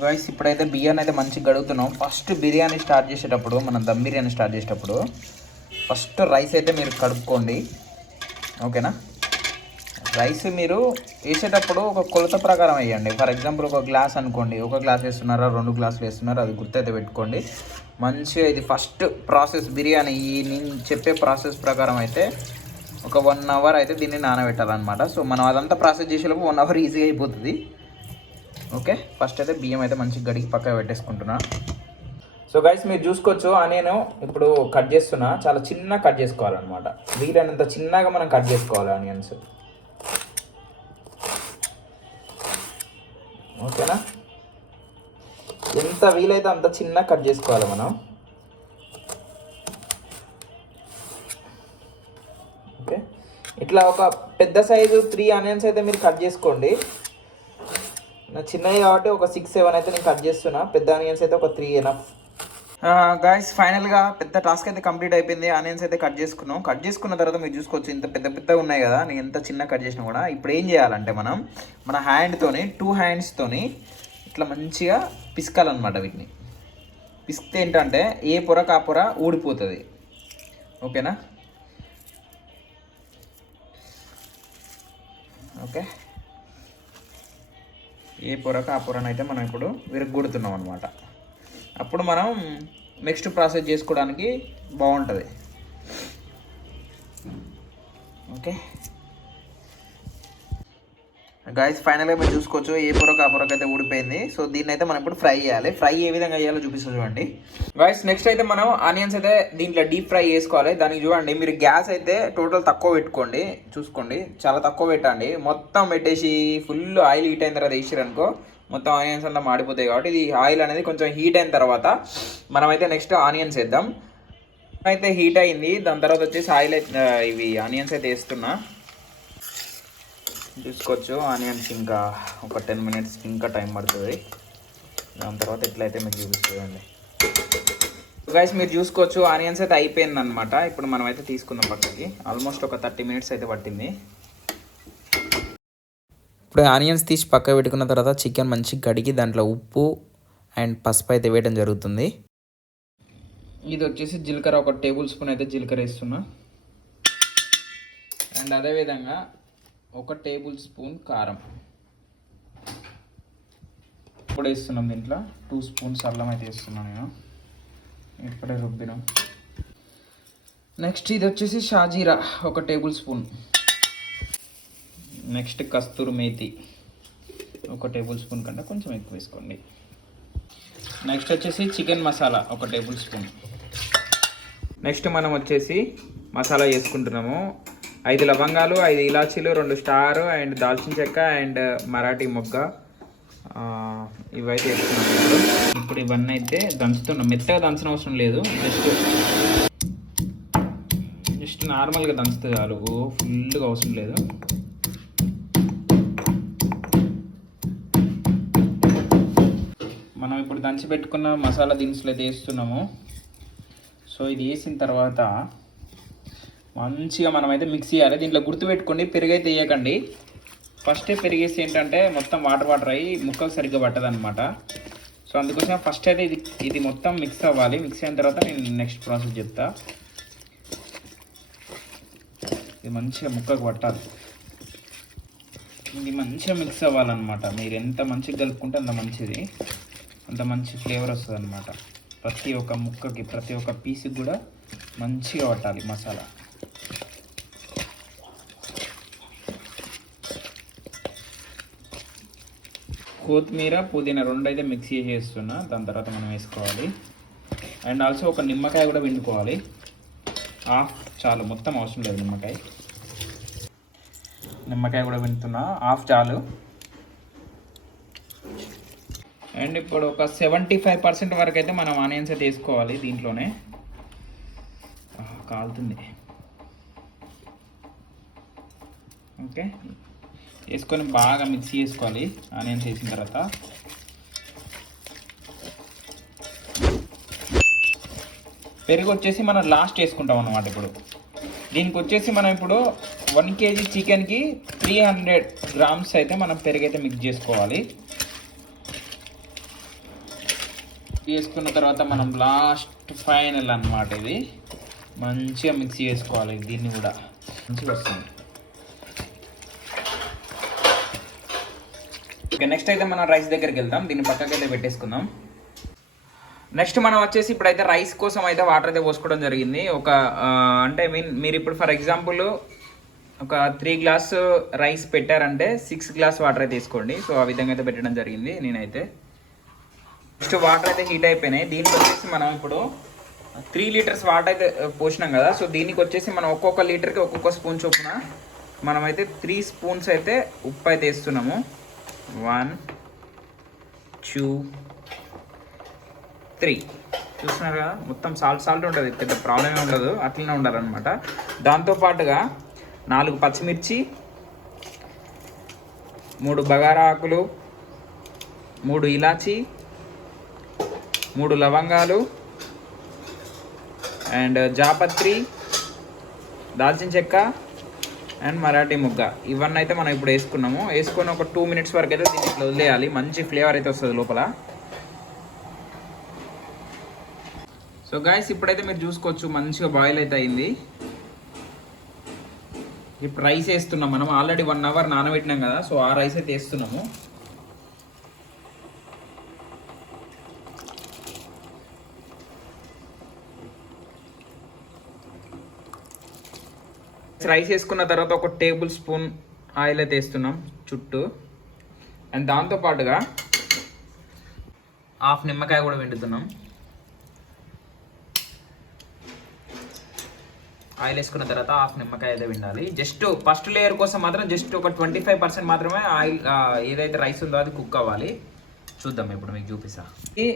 Guys ఇప్పుడైతే బియ్యాన్ని అయితే మంచిగా గడుగుతున్నాం. ఫస్ట్ బిర్యానీ స్టార్ట్ చేసేటప్పుడు మనం దమ్ బిర్యానీ స్టార్ట్ చేసేటప్పుడు ఫస్ట్ రైస్ అయితే మీరు కడుక్కోండి. ఓకేనా రైస్ మీరు వేసేటప్పుడు ఒక కొలత ప్రకారం వేయండి. ఫర్ ఎగ్జాంపుల్ ఒక గ్లాస్ అనుకోండి. ఒక గ్లాస్ వేస్తున్నారా? రెండు గ్లాసులు వేస్తున్నారా? అది గుర్తైతే పెట్టుకోండి. మంచిగా ఇది ఫస్ట్ ప్రాసెస్ బిర్యానీ. ఈ నేను చెప్పే ప్రాసెస్ ప్రకారం అయితే ఒక వన్ అవర్ అయితే దీన్ని నానబెట్టాలన్నమాట. సో మనం అదంతా ప్రాసెస్ చేసేలోపు వన్ అవర్ ఈజీగా అయిపోతుంది. ఓకే? ఫస్ట్ అయితే బియ్యం అయితే మంచిగా గడికి పక్కన పెట్టేసుకుంటున్నా. సో గైస్ మీరు చూసుకోవచ్చు. నేను ఇప్పుడు కట్ చేస్తున్నా. చాలా చిన్న కట్ చేసుకోవాలన్నమాట. వీలైనంత చిన్నగా మనం కట్ చేసుకోవాలి ఆనియన్స్ ఓకేనా? ఎంత వీలైతే అంత చిన్న కట్ చేసుకోవాలి మనం. ఓకే? ఇట్లా ఒక పెద్ద సైజు త్రీ ఆనియన్స్ అయితే మీరు కట్ చేసుకోండి. నా చిన్నవి కాబట్టి ఒక సిక్స్ సెవెన్ అయితే నేను కట్ చేస్తున్నా. పెద్ద ఆనియన్స్ అయితే ఒక త్రీ ఎనఫ్ గాయస్ ఫైనల్గా పెద్ద టాస్క్ అయితే కంప్లీట్ అయిపోయింది. ఆనియన్స్ అయితే కట్ చేసుకున్నాం. కట్ చేసుకున్న తర్వాత మీరు చూసుకోవచ్చు ఇంత పెద్ద పెద్దగా ఉన్నాయి కదా. నేను ఎంత చిన్న కట్ చేసినా కూడా ఇప్పుడు ఏం చేయాలంటే మనం మన హ్యాండ్తోని టూ హ్యాండ్స్తోని ఇట్లా మంచిగా పిసకాలన్నమాట వీటిని. పిసికితే ఏంటంటే ఏ పొరకు ఆ పొర ఊడిపోతుంది. ఓకేనా ఓకే ఏ పొరకు ఆ పొరనైతే మనం ఇప్పుడు విరగొడుతున్నాం అనమాట అప్పుడు మనం నెక్స్ట్ ప్రాసెస్ చేసుకోవడానికి బాగుంటుంది. ఓకే గాయస్ ఫైనల్గా మీరు చూసుకోవచ్చు ఏ పొరకు ఆ పొరకు అయితే ఊడిపోయింది. సో దీన్ని అయితే మనం ఇప్పుడు ఫ్రై చేయాలి. ఫ్రై ఏ విధంగా చేయాలో చూపిస్తాం చూడండి. గాయస్ నెక్స్ట్ అయితే మనం ఆనియన్స్ అయితే దీంట్లో డీప్ ఫ్రై చేసుకోవాలి. దానికి చూడండి మీరు గ్యాస్ అయితే టోటల్ తక్కువ పెట్టుకోండి. చూసుకోండి చాలా తక్కువ పెట్టండి. మొత్తం పెట్టేసి ఫుల్ ఆయిల్ హీట్ అయిన తర్వాత వేసిరనుకో మొత్తం ఆనియన్స్ అంతా మాడిపోతాయి కాబట్టి ఇది ఆయిల్ అనేది కొంచెం హీట్ అయిన తర్వాత మనమైతే నెక్స్ట్ ఆనియన్స్ వేద్దాం. అయితే హీట్ అయింది. దాని తర్వాత వచ్చేసి ఆయిల్ అయితే ఇవి ఆనియన్స్ అయితే వేస్తున్నా. చూసుకోవచ్చు ఆనియన్స్ ఇంకా ఒక టెన్ మినిట్స్ ఇంకా టైం పడుతుంది. దాని తర్వాత ఎట్లయితే మీకు చూపిస్తుందండి గైస్ మీరు చూసుకోవచ్చు. ఆనియన్స్ అయితే అయిపోయింది అనమాట ఇప్పుడు మనం అయితే తీసుకుందాం పక్కకి. ఆల్మోస్ట్ ఒక థర్టీ మినిట్స్ అయితే పట్టింది. ఇప్పుడు ఆనియన్స్ తీసి పక్క పెట్టుకున్న తర్వాత చికెన్ మంచిగా కడిగి దాంట్లో ఉప్పు అండ్ పసుపు అయితే వేయడం జరుగుతుంది. ఇది వచ్చేసి జీలకర్ర ఒక టేబుల్ స్పూన్ అయితే జీలకర్ర వేస్తున్నా. అండ్ అదేవిధంగా ఒక టేబుల్ స్పూన్ కారం. ఇప్పుడు వేస్తున్నాం దీంట్లో. టూ స్పూన్స్ అల్లం అయితే వేస్తున్నాను నేను. ఇప్పుడే రుబ్బినాం. నెక్స్ట్ ఇది వచ్చేసి షాజీరా ఒక table spoon. Next kasuri methi ఒక టేబుల్ స్పూన్ కంటే కొంచెం ఎక్కువ వేసుకోండి. నెక్స్ట్ వచ్చేసి చికెన్ మసాలా ఒక టేబుల్ స్పూన్. నెక్స్ట్ మనం వచ్చేసి మసాలా వేసుకుంటున్నాము. ఐదు లవంగాలు ఐదు ఇలాచీలు రెండు స్టార్ అండ్ దాల్చిన చెక్క అండ్ మరాఠీ మొగ్గ. ఇవైతే వేస్తున్నాం ఇప్పుడు. ఇవన్నీ అయితే దంచుతున్నాం. మెత్తగా దంచిన అవసరం లేదు. జస్ట్ జస్ట్ నార్మల్గా దంచితే చాలు. ఫుల్గా అవసరం లేదు. మనం ఇప్పుడు దంచి పెట్టుకున్న మసాలా దినుసులు అయితే వేస్తున్నాము. సో ఇది వేసిన తర్వాత మంచిగా మనమైతే మిక్స్ చేయాలి. దీంట్లో గుర్తుపెట్టుకోండి పెరుగైతే వేయకండి. ఫస్టే పెరిగేసి ఏంటంటే మొత్తం వాటర్ వాటర్ అయ్యి ముక్కలు సరిగ్గా పట్టదనమాట సో అందుకోసం ఫస్ట్ అయితే ఇది ఇది మొత్తం మిక్స్ అవ్వాలి. మిక్స్ అయిన తర్వాత నేను నెక్స్ట్ ప్రాసెస్ చెప్తా. ఇది మంచిగా ముక్కకు పట్టాలి. ఇది మంచిగా మిక్స్ అవ్వాలన్నమాట. మీరు ఎంత మంచిగా కలుపుకుంటే అంత మంచిది. అంత మంచి ఫ్లేవర్ వస్తుంది అనమాట ప్రతి ఒక్క ముక్కకి ప్రతి ఒక్క పీస్కి కూడా మంచిగా పట్టాలి మసాలా. కొత్తిమీర పుదీనా రెండు అయితే మిక్సీ చేస్తున్నా దాని తర్వాత మనం వేసుకోవాలి. అండ్ ఆల్సో ఒక నిమ్మకాయ కూడా పిండుకోవాలి. హాఫ్ చాలు. మొత్తం అవసరం లేదు నిమ్మకాయ. నిమ్మకాయ కూడా పిండుతున్నా. హాఫ్ చాలు. అండ్ ఇప్పుడు ఒక సెవెంటీ ఫైవ్ పర్సెంట్ వరకు అయితే మనం ఆనియన్స్ అయితే వేసుకోవాలి దీంట్లోనే. కాలుతుంది. ఓకే. వేసుకొని బాగా మిక్స్ చేసుకోవాలి. ఆనియన్స్ వేసిన తర్వాత. పెరుగు వచ్చేసి మనం లాస్ట్ వేసుకుంటాం అన్నమాట ఇప్పుడు. దీనికి వచ్చేసి మనం ఇప్పుడు వన్ కేజీ చికెన్కి త్రీ హండ్రెడ్ గ్రామ్స్ అయితే మనం పెరుగు అయితే మిక్స్ చేసుకోవాలి. వేసుకున్న తర్వాత మనం లాస్ట్ ఫైనల్ అన్నమాట ఇది. మంచిగా మిక్స్ చేసుకోవాలి దీన్ని కూడా. మంచిగా వస్తుంది. ఓకే నెక్స్ట్ అయితే మనం రైస్ దగ్గరికి వెళ్దాం. దీన్ని పక్కకైతే అయితే పెట్టేసుకుందాం. నెక్స్ట్ మనం వచ్చేసి ఇప్పుడైతే రైస్ కోసం అయితే వాటర్ అయితే పోసుకోవడం జరిగింది. ఒక అంటే అంటే మీన్ మీరు ఇప్పుడు ఫర్ ఎగ్జాంపుల్ ఒక త్రీ గ్లాస్ రైస్ పెట్టారంటే సిక్స్ గ్లాస్ వాటర్ అయితే తీసుకోండి. సో ఆ విధంగా అయితే పెట్టడం జరిగింది నేనైతే. నెక్స్ట్ వాటర్ అయితే హీట్ అయిపోయినాయి. దీనికి వచ్చేసి మనం ఇప్పుడు త్రీ లీటర్స్ వాటర్ అయితే పోసినాం కదా. సో దీనికి వచ్చేసి మనం ఒక్కొక్క లీటర్కి ఒక్కొక్క స్పూన్ చొప్పున మనమైతే త్రీ స్పూన్స్ అయితే ఉప్పు అయితే వేస్తున్నాము. One two three. చూస్తున్నారు కదా మొత్తం సాల్ట్ సాల్ట్ ఉంటుంది. పెద్ద ప్రాబ్లమే ఉండదు. అట్లనే ఉండాలన్నమాట. దాంతోపాటుగా నాలుగు పచ్చిమిర్చి మూడు బగారా ఆకులు మూడు ఇలాచి మూడు లవంగాలు అండ్ జాపత్రి దాల్చిన చెక్క అండ్ మరాఠీ ముగ్గ. ఇవన్నీ అయితే మనం ఇప్పుడు వేసుకున్నాము. వేసుకొని ఒక టూ మినిట్స్ వరకు అయితే దీన్ని ఇట్లా వదిలేయాలి మంచి ఫ్లేవర్ అయితే వస్తుంది లోపల. సో గాయస్ ఇప్పుడైతే మీరు చూసుకోవచ్చు మంచిగా బాయిల్ అయితే అయింది. ఇప్పుడు రైస్ వేస్తున్నాం మనం. ఆల్రెడీ వన్ అవర్ నానబెట్టినాం కదా సో ఆ రైస్ అయితే వేస్తున్నాము. రైస్ వేసుకున్న తర్వాత ఒక టేబుల్ స్పూన్ ఆయిల్ అయితే వేస్తున్నాం చుట్టూ. అండ్ దాంతో పాటుగా హాఫ్ నిమ్మకాయ కూడా వెండుతున్నాం ఆయిల్ వేసుకున్న తర్వాత హాఫ్ నిమ్మకాయ అయితే పిండాలి. జస్ట్ ఫస్ట్ లేయర్ కోసం మాత్రం జస్ట్ ఒక ట్వంటీ ఫైవ్ పర్సెంట్ మాత్రమే ఆయిల్ ఏదైతే రైస్ ఉందో అది కుక్ అవ్వాలి. చూద్దాం ఇప్పుడు మీకు చూపిస్తా. ఇది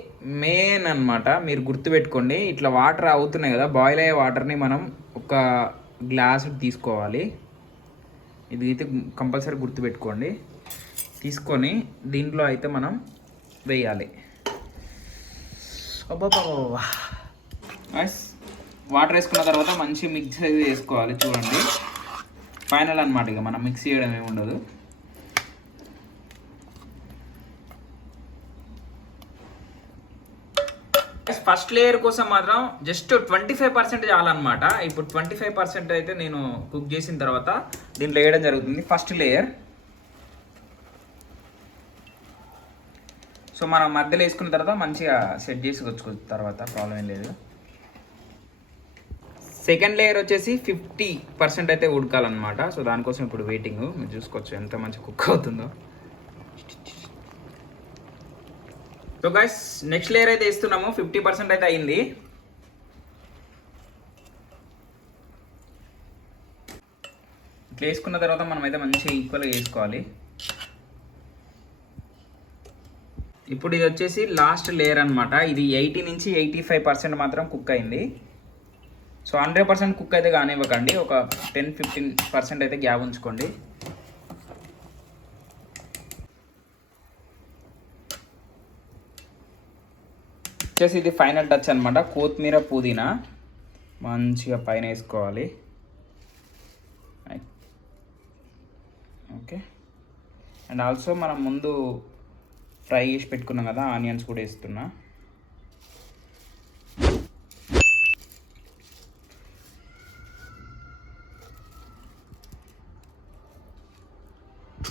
మెయిన్ అన్నమాట. మీరు గుర్తుపెట్టుకోండి ఇట్లా వాటర్ అవుతున్నాయి కదా బాయిల్ అయ్యే వాటర్ని మనం ఒక గ్లాస్ తీసుకోవాలి. ఇది అయితే కంపల్సరీ గుర్తుపెట్టుకోండి. తీసుకొని దీంట్లో అయితే మనం వేయాలి. అబ్బాబాబా వాటర్ వేసుకున్న తర్వాత మంచి మిక్స్ అయితే చేసుకోవాలి. చూడండి. ఫైనల్ అన్నమాట ఇక మనం మిక్స్ చేయడం ఏమి ఉండదు. ఫస్ట్ లేయర్ కోసం మాత్రం జస్ట్ ట్వంటీ ఫైవ్ పర్సెంట్ చాలన్నమాట. ఇప్పుడు ట్వంటీ ఫైవ్ పర్సెంట్ అయితే నేను కుక్ చేసిన తర్వాత దీంట్లో వేయడం జరుగుతుంది. ఫస్ట్ లేయర్ సో మనం మధ్యలో వేసుకున్న తర్వాత మంచిగా సెట్ చేసుకోవచ్చు తర్వాత ప్రాబ్లం ఏం లేదు. సెకండ్ లేయర్ వచ్చేసి ఫిఫ్టీ పర్సెంట్ అయితే ఉడకాలన్నమాట. సో దానికోసం ఇప్పుడు వెయిటింగ్ మీరు చూసుకోవచ్చు ఎంత మంచి కుక్ అవుతుందో. సో గైస్ నెక్స్ట్ లేయర్ అయితే వేస్తున్నాము. ఫిఫ్టీ పర్సెంట్ అయితే అయింది. ఇట్లా వేసుకున్న తర్వాత మనం అయితే మంచిగా ఈక్వల్గా వేసుకోవాలి. ఇప్పుడు ఇది వచ్చేసి లాస్ట్ లేయర్ అనమాట ఇది ఎయిటీ నుంచి ఎయిటీ ఫైవ్ పర్సెంట్ మాత్రం కుక్ అయింది. సో హండ్రెడ్ పర్సెంట్ కుక్ అయితే కానివ్వకండి. ఒక టెన్ ఫిఫ్టీన్ పర్సెంట్ అయితే గ్యాప్ ఉంచుకోండి. వచ్చేసి ఇది ఫైనల్ టచ్ అనమాట కొత్తిమీర పుదీనా. మంచిగా పైన వేసుకోవాలి. ఓకే. అండ్ ఆల్సో మనం ముందు ఫ్రై చేసి పెట్టుకున్నాం కదా ఆనియన్స్ కూడా వేస్తున్నా.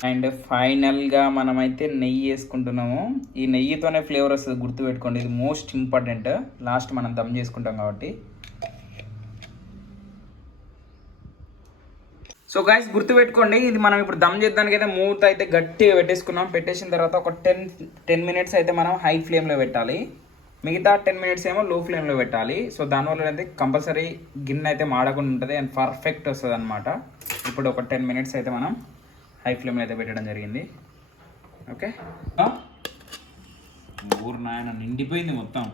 అండ్ ఫైనల్గా మనమైతే నెయ్యి వేసుకుంటున్నాము. ఈ నెయ్యితోనే ఫ్లేవర్ వస్తుంది గుర్తుపెట్టుకోండి. ఇది మోస్ట్ ఇంపార్టెంట్. లాస్ట్ మనం దమ్ చేసుకుంటాం కాబట్టి. సో గైస్ గుర్తుపెట్టుకోండి ఇది మనం ఇప్పుడు దమ్ చేద్దానికి అయితే మూత అయితే గట్టిగా పెట్టేసుకున్నాం. పెట్టేసిన తర్వాత ఒక టెన్ టెన్ మినిట్స్ అయితే మనం హై ఫ్లేమ్లో పెట్టాలి. మిగతా టెన్ మినిట్స్ ఏమో లో ఫ్లేమ్లో పెట్టాలి. సో దానివల్ల అయితే కంపల్సరీ గిన్నె అయితే మాడకుండా ఉంటుంది అండ్ పర్ఫెక్ట్ వస్తుంది అనమాట ఇప్పుడు ఒక టెన్ మినిట్స్ అయితే మనం హై ఫ్లేమ్లో అయితే పెట్టడం జరిగింది. ఓకే? ఊరు నాయన నిండిపోయింది మొత్తం.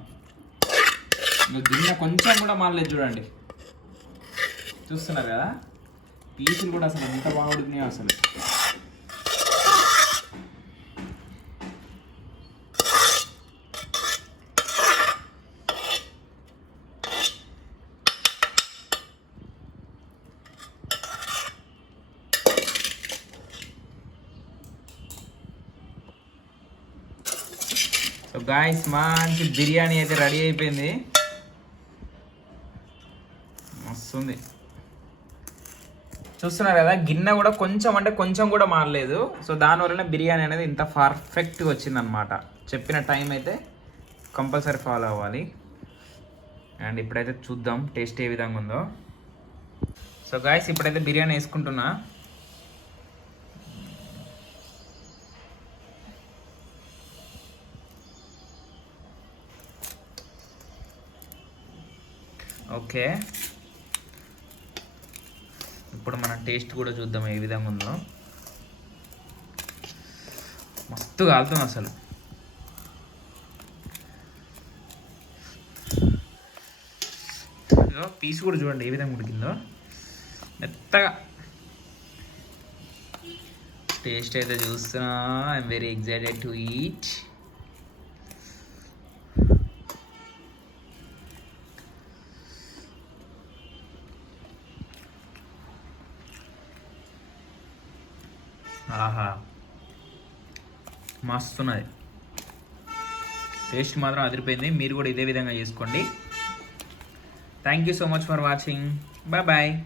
ఇంకా గిన్నె కొంచెం కూడా మారలేదు చూడండి. చూస్తున్నారు కదా? పీసులు కూడా అసలు ఎంత బాగుంటున్నాయో అసలు. సో గాయస్ మంచి బిర్యానీ అయితే రెడీ అయిపోయింది. మస్తుంది. చూస్తున్నారు కదా గిన్నె కూడా కొంచెం అంటే కొంచెం కూడా మారలేదు. సో దానివల్ల బిర్యానీ అనేది ఇంత పర్ఫెక్ట్గా వచ్చిందనమాట చెప్పిన టైం అయితే కంపల్సరీ ఫాలో అవ్వాలి. అండ్ ఇప్పుడైతే చూద్దాం టేస్ట్ ఏ విధంగా ఉందో. సో గాయస్ ఇప్పుడైతే బిర్యానీ వేసుకుంటున్నా. ఓకే. ఇప్పుడు మనం టేస్ట్ కూడా చూద్దాం ఏ విధంగా ఉందో. మస్తు కాలుతుంది అసలు. పీస్ కూడా చూడండి ఏ విధంగా ఉడికిందో. మెత్తగా. టేస్ట్ అయితే చూస్తున్నా. I'm very excited to eat ఆహా. మస్తున్నది. టేస్ట్ మాత్రం అదిరిపోయింది. మీరు కూడా ఇదే విధంగా చేసుకోండి. Thank you so much for watching bye bye